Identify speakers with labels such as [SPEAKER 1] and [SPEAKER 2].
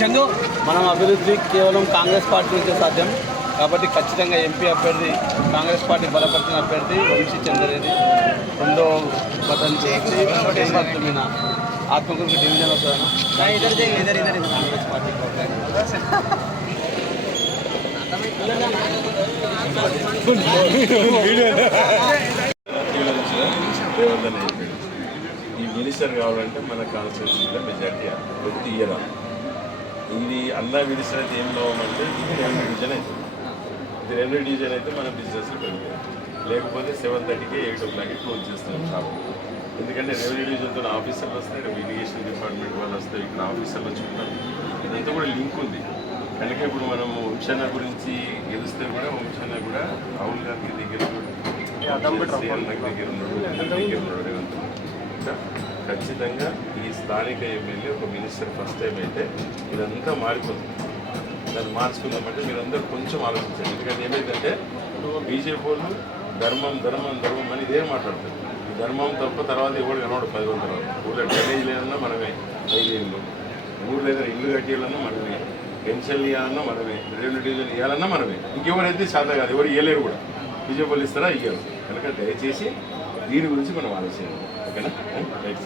[SPEAKER 1] చందు?
[SPEAKER 2] మనం అభివృద్ధి కేవలం కాంగ్రెస్ పార్టీ నుంచే సాధ్యం. కాబట్టి ఖచ్చితంగా ఎంపీ అభ్యర్థి కాంగ్రెస్ పార్టీ బలపరిచిన అభ్యర్థి వంశీ చంద్రరెడ్డి. రెండో బటన్ చేసి మీద ఆత్మకూరుకి డివిజన్ వస్తుందన్న కాంగ్రెస్ పార్టీ
[SPEAKER 3] ఈ మినిస్టర్ కావాలంటే మన కాన్స్టిట్యూన్సీలో మెజార్టీ వ్యక్తి ఇయ్యరా ఇది అన్న మినిస్టర్ అయితే ఏం లాభమంటే ఇది రెండు డివిజన్ అవుతుంది ఇది రెండు డివిజన్ అయితే మన బిజినెస్ పెరుగుతాయి లేకపోతే సెవెన్ థర్టీకి ఎయిట్ ఓ క్లాక్కి క్లోజ్ చేస్తాం షాప్ ఎందుకంటే రెవెన్యూ డివిజన్తో ఆఫీసర్లు వస్తాయి ఇరిగేషన్ డిపార్ట్మెంట్ వాళ్ళు వస్తాయి ఇక్కడ ఆఫీసర్లు వచ్చుకుంటారు ఇదంతా కూడా లింక్ ఉంది. కనుక ఇప్పుడు మనం వంశన్న గురించి గెలిస్తే కూడా వంశన్న కూడా రాహుల్ గాంధీ దగ్గర దగ్గర ఉన్నాడు దగ్గర ఉన్నాడు రేవంత్ రెడ్డి. ఇంకా ఖచ్చితంగా ఈ స్థానిక ఎమ్మెల్యే ఒక మినిస్టర్ ఫస్ట్ టైం అయితే ఇదంతా మారిపోతుంది. దాన్ని మార్చుకుందామంటే మీరందరూ కొంచెం ఆలోచించండి. ఎందుకంటే ఏమైందంటే బీజేపీ వాళ్ళు ధర్మం ధర్మం ధర్మం అని ఇదే మాట్లాడతారు. ఈ ధర్మం తప్ప తర్వాత ఎవడు కనవాడు పది మంది తర్వాత ఊళ్ళో డ్రైనేజ్ లేదన్నా మనమే. ఐదు ఇల్లు. ఊరు ఇల్లు కట్టేయాలన్నా మనమే. పెన్షన్లు ఇవ్వాలన్నా మనమే. రెవెన్యూ డివిజన్ ఇవ్వాలన్నా మనమే. ఇంకెవరైతే శాతం కాదు ఎవరు ఇవ్వలేరు కూడా. బీజేపీ వాళ్ళు ఇస్తారా? ఇవ్వరు కనుక దయచేసి దీని గురించి మనం ఆలోచించాలి ఓకేనా? రైట్.